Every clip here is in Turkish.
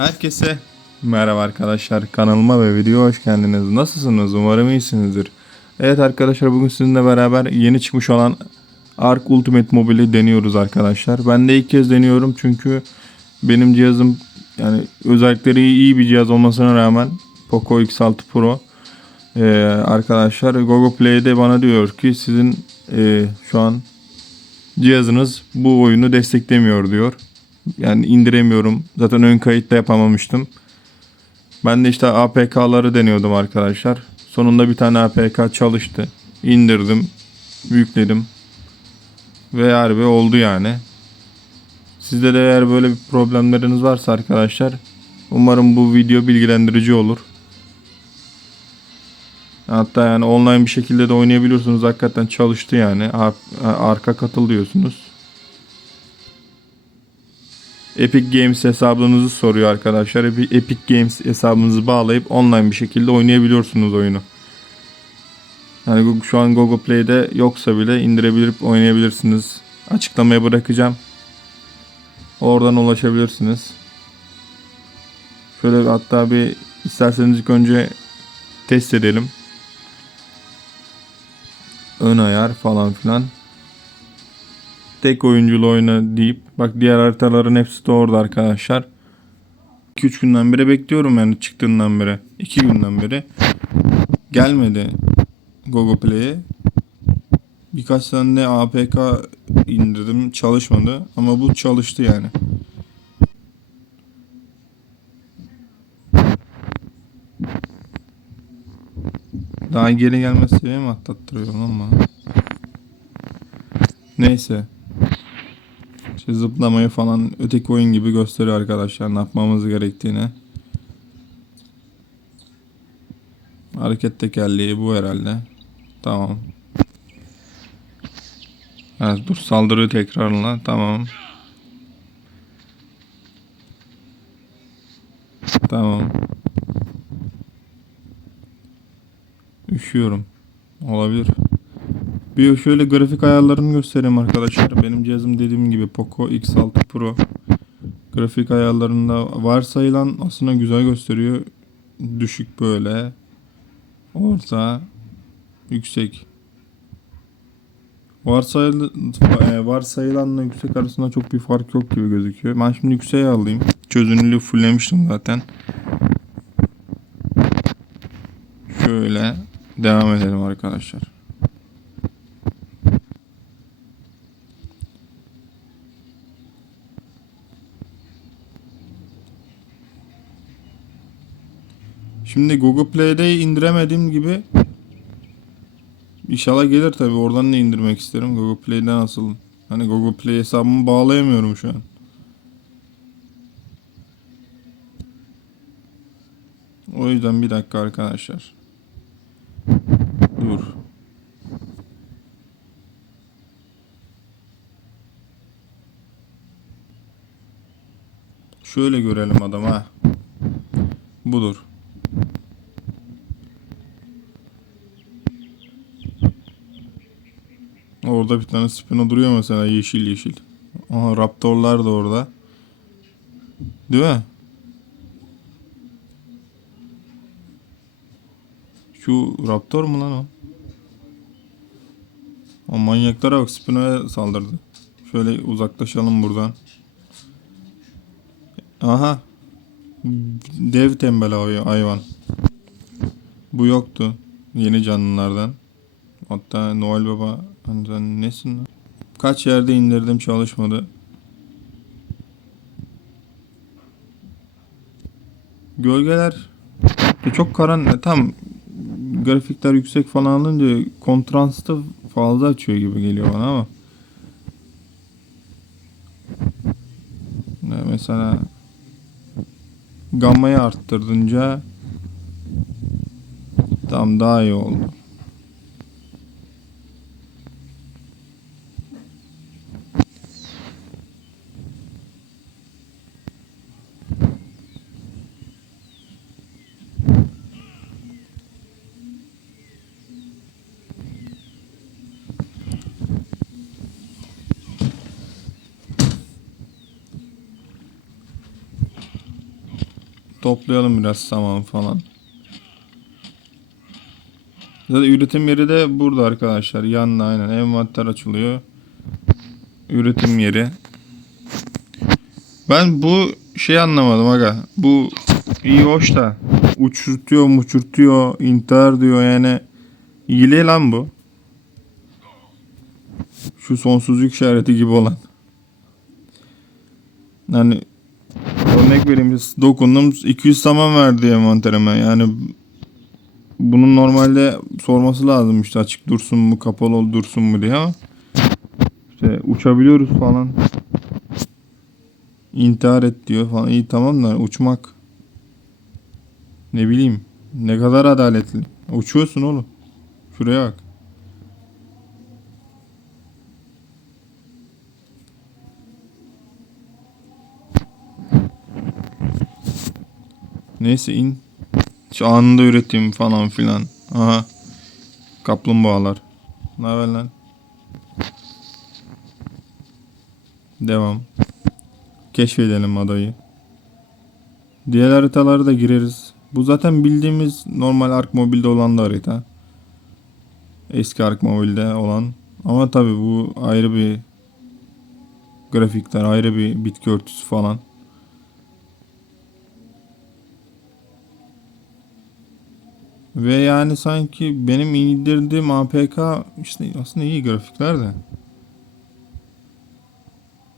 Herkese merhaba arkadaşlar kanalıma ve videoya hoş geldiniz. Nasılsınız? Umarım iyisinizdir. Evet arkadaşlar bugün sizinle beraber yeni çıkmış olan Ark Ultimate Mobile'i deniyoruz arkadaşlar. Ben de ilk kez deniyorum çünkü benim cihazım yani özellikleri iyi bir cihaz olmasına rağmen Poco X6 Pro ee, arkadaşlar Google Play'de bana diyor ki sizin e, şu an cihazınız bu oyunu desteklemiyor diyor. Yani indiremiyorum. Zaten ön kayıt da yapamamıştım. Ben de işte APK'ları deniyordum arkadaşlar. Sonunda bir tane APK çalıştı. İndirdim. Yükledim. Ve harbi oldu yani. Sizde de eğer böyle bir problemleriniz varsa arkadaşlar umarım bu video bilgilendirici olur. Hatta yani online bir şekilde de oynayabiliyorsunuz. Hakikaten çalıştı yani. Ar- Arka katıl diyorsunuz. Epic Games hesabınızı soruyor arkadaşlar. Epi- Epic Games hesabınızı bağlayıp online bir şekilde oynayabiliyorsunuz oyunu. Yani şu an Google Play'de yoksa bile indirebilip oynayabilirsiniz. Açıklamaya bırakacağım. Oradan ulaşabilirsiniz. Şöyle hatta bir isterseniz ilk önce test edelim. Ön ayar falan filan tek oyunculu oyna deyip bak diğer haritaların hepsi de orada arkadaşlar. 2-3 günden beri bekliyorum yani çıktığından beri. 2 günden beri gelmedi Google Play'e. Birkaç tane de APK indirdim çalışmadı ama bu çalıştı yani. Daha geri gelmesi mi atlattırıyorum ama. Neyse. İşte zıplamayı falan öteki oyun gibi gösteriyor arkadaşlar ne yapmamız gerektiğini. Hareket tekerleği bu herhalde. Tamam. Evet, dur saldırı tekrarla. Tamam. Tamam. Üşüyorum. Olabilir. Bir şöyle grafik ayarlarını göstereyim arkadaşlar. Benim cihazım dediğim gibi Poco X6 Pro. Grafik ayarlarında varsayılan aslında güzel gösteriyor. Düşük böyle. Orta. Yüksek. Varsayıl, e, varsayılanla yüksek arasında çok bir fark yok gibi gözüküyor. Ben şimdi yükseğe alayım. Çözünürlüğü fulllemiştim zaten. Şöyle devam edelim arkadaşlar. Şimdi Google Play'de indiremediğim gibi İnşallah gelir tabi oradan da indirmek isterim. Google Play'de nasıl? Hani Google Play hesabımı bağlayamıyorum şu an. O yüzden bir dakika arkadaşlar. Dur. Şöyle görelim adam ha. Budur. Orada bir tane Spino duruyor mesela yeşil yeşil. Aha Raptorlar da orada. Değil mi? Şu Raptor mu lan o? O manyaklara bak Spino'ya saldırdı. Şöyle uzaklaşalım buradan. Aha. Dev tembel hay- hayvan. Bu yoktu. Yeni canlılardan. Hatta Noel Baba hani sen nesin lan? Kaç yerde indirdim çalışmadı. Gölgeler de çok karan tam grafikler yüksek falan alınca kontrastı fazla açıyor gibi geliyor bana ama. Ne mesela gammayı arttırdınca tam daha iyi oldu. Toplayalım biraz saman falan. Zaten üretim yeri de burada arkadaşlar. Yanında aynen. Envanter açılıyor. Üretim yeri. Ben bu şey anlamadım aga. Bu iyi hoş da uçurtuyor muçurtuyor intihar diyor yani. Hile lan bu. Şu sonsuzluk işareti gibi olan. Yani örnek vereyim. Dokundum 200 saman verdi envanterime. Yani bunun normalde sorması lazım işte açık dursun mu kapalı ol dursun mu diye ama işte uçabiliyoruz falan. İntihar et diyor falan. İyi tamam da uçmak ne bileyim ne kadar adaletli. Uçuyorsun oğlum. Şuraya bak Neyse in. Şu anında üretim falan filan. Aha. Kaplumbağalar. Ne haber lan? Devam. Keşfedelim adayı. Diğer haritalara da gireriz. Bu zaten bildiğimiz normal Ark Mobil'de olan da harita. Eski Ark Mobil'de olan. Ama tabi bu ayrı bir grafikler, ayrı bir bitki örtüsü falan. Ve yani sanki benim indirdiğim APK işte aslında iyi grafikler de.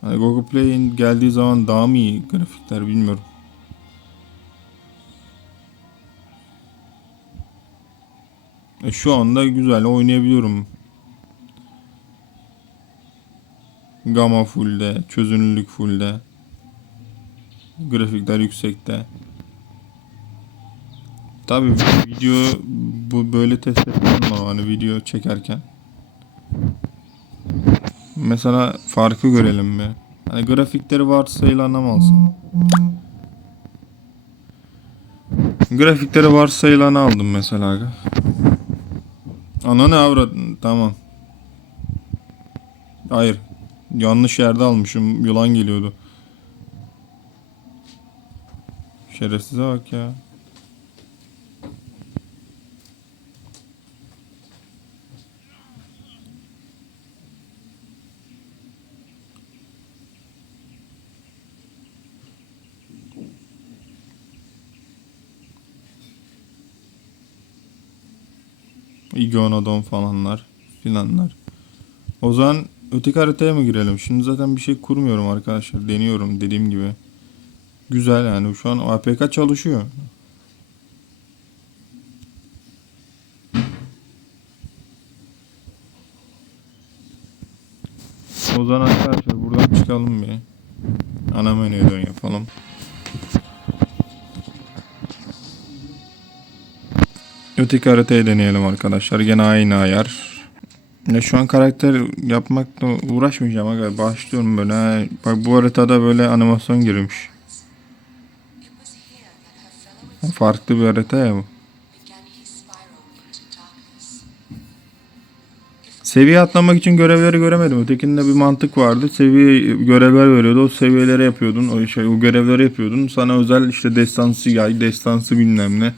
Hani Google Play'in geldiği zaman daha mı iyi grafikler bilmiyorum. E şu anda güzel oynayabiliyorum. Gamma full'de, çözünürlük full'de. Grafikler yüksekte. Tabii video bu böyle test etmem hani video çekerken. Mesela farkı görelim bir. Hani grafikleri varsayılanı mı Grafikleri varsayılanı aldım mesela. Ana ne avrat tamam. Hayır. Yanlış yerde almışım. Yılan geliyordu. Şerefsize bak ya. Iguanodon falanlar filanlar. O zaman öteki haritaya mı girelim? Şimdi zaten bir şey kurmuyorum arkadaşlar. Deniyorum dediğim gibi. Güzel yani şu an APK çalışıyor. Öteki haritayı deneyelim arkadaşlar. Gene aynı ayar. Ya şu an karakter yapmakla uğraşmayacağım aga. Başlıyorum böyle. Bak bu haritada böyle animasyon girmiş. Farklı bir harita ya bu. Seviye atlamak için görevleri göremedim. Ötekinde bir mantık vardı. Seviye görevler veriyordu. O seviyeleri yapıyordun. O şey o görevleri yapıyordun. Sana özel işte destansı yay, destansı bilmem ne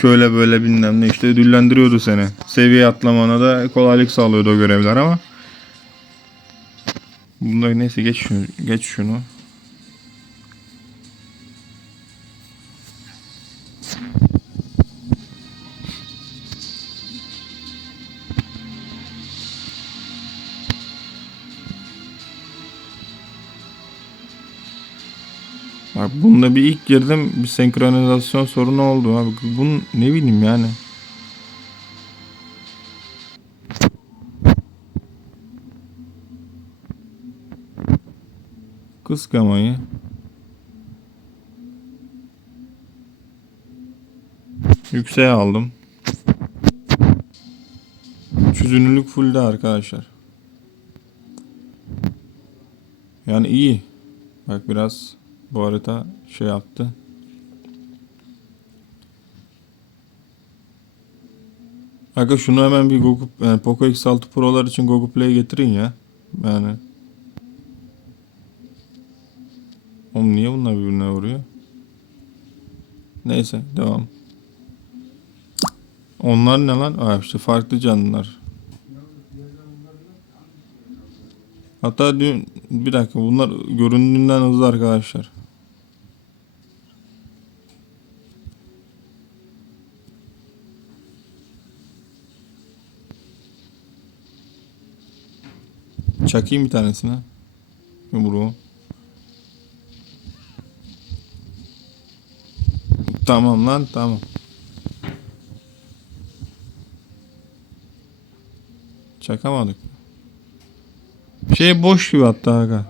şöyle böyle bilmem ne işte ödüllendiriyordu seni. Seviye atlamana da kolaylık sağlıyordu o görevler ama. Bunda neyse geç şunu. Geç şunu. Bunda bir ilk girdim bir senkronizasyon sorunu oldu abi. Bunun ne bileyim yani. Kıskamayı. Yükseğe aldım. Çözünürlük fullde arkadaşlar. Yani iyi. Bak biraz bu harita şey yaptı. Aga şunu hemen bir Google yani Poco X6 Pro'lar için Google Play getirin ya. Yani. Oğlum niye bunlar birbirine vuruyor? Neyse devam. Onlar ne lan? Aa işte farklı canlılar. Hatta dün bir dakika bunlar göründüğünden hızlı arkadaşlar. Çakayım bir tanesine. Yumruğu. Tamam lan tamam. Çakamadık. Şey boş gibi hatta aga.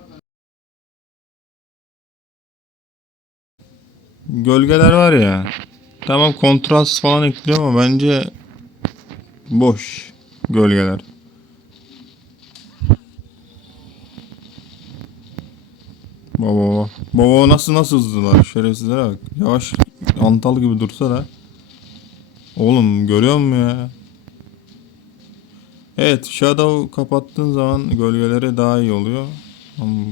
Gölgeler var ya. Tamam kontrast falan ekliyor ama bence boş gölgeler. Baba baba. Baba nasıl nasıl hızlılar şerefsizlere bak. Yavaş antal gibi dursa da. Oğlum görüyor musun ya? Evet shadow kapattığın zaman gölgelere daha iyi oluyor. Ama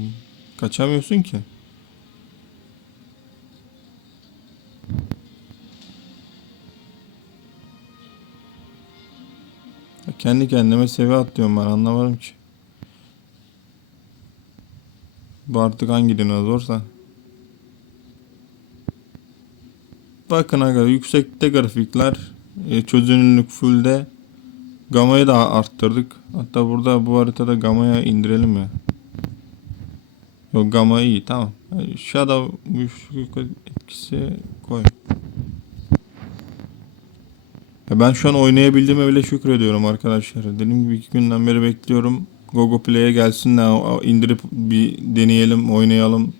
kaçamıyorsun ki. Kendi kendime seviye atlıyorum ben anlamadım ki. Bu artık hangi dinozorsa. Bakın aga yüksekte grafikler e, çözünürlük fullde gamayı da arttırdık. Hatta burada bu haritada gamaya indirelim mi? Yok gama iyi tamam. Shadow güçlük etkisi koy. Ben şu an oynayabildiğime bile şükrediyorum arkadaşlar. Dediğim gibi iki günden beri bekliyorum. Gogo Play'e gelsin de indirip bir deneyelim, oynayalım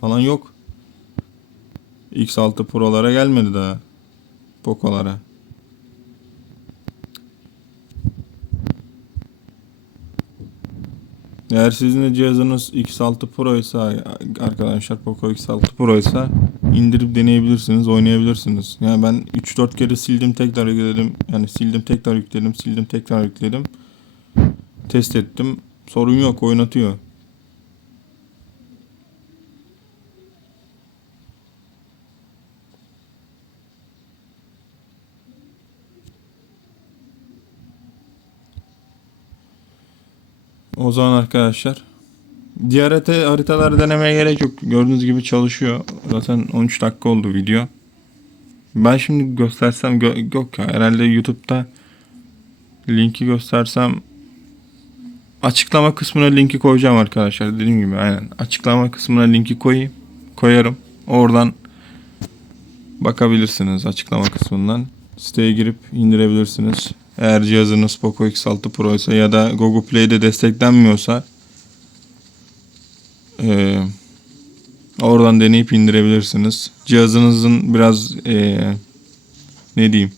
falan yok. X6 Pro'lara gelmedi daha. Poco'lara. Eğer sizin de cihazınız X6 Pro ise arkadaşlar Poco X6 Pro ise indirip deneyebilirsiniz, oynayabilirsiniz. Yani ben 3-4 kere sildim, tekrar yükledim. Yani sildim, tekrar yükledim, sildim, tekrar yükledim. Test ettim. Sorun yok, oynatıyor. O zaman arkadaşlar diğer harita, haritaları denemeye gerek yok. Gördüğünüz gibi çalışıyor. Zaten 13 dakika oldu video. Ben şimdi göstersem gö- yok ya herhalde YouTube'da linki göstersem açıklama kısmına linki koyacağım arkadaşlar. Dediğim gibi aynen açıklama kısmına linki koyayım. Koyarım. Oradan bakabilirsiniz açıklama kısmından. Siteye girip indirebilirsiniz. Eğer cihazınız Poco X6 Pro ise ya da Google Play'de desteklenmiyorsa eee, oradan deneyip indirebilirsiniz. Cihazınızın biraz eee, ne diyeyim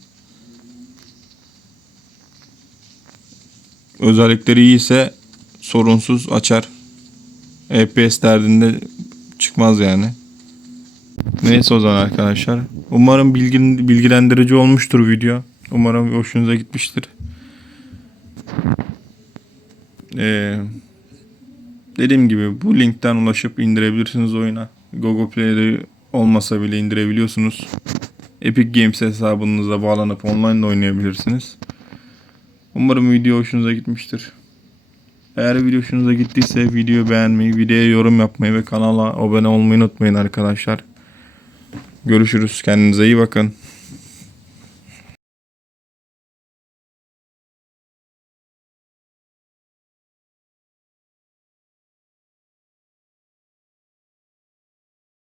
özellikleri iyiyse sorunsuz açar. EPS derdinde çıkmaz yani. Neyse o zaman arkadaşlar. Umarım bilgin, bilgilendirici olmuştur video. Umarım hoşunuza gitmiştir. Ee, dediğim gibi bu linkten ulaşıp indirebilirsiniz oyuna. Google Play'de olmasa bile indirebiliyorsunuz. Epic Games hesabınıza bağlanıp online de oynayabilirsiniz. Umarım video hoşunuza gitmiştir. Eğer video hoşunuza gittiyse videoyu beğenmeyi, videoya yorum yapmayı ve kanala abone olmayı unutmayın arkadaşlar. Görüşürüz. Kendinize iyi bakın.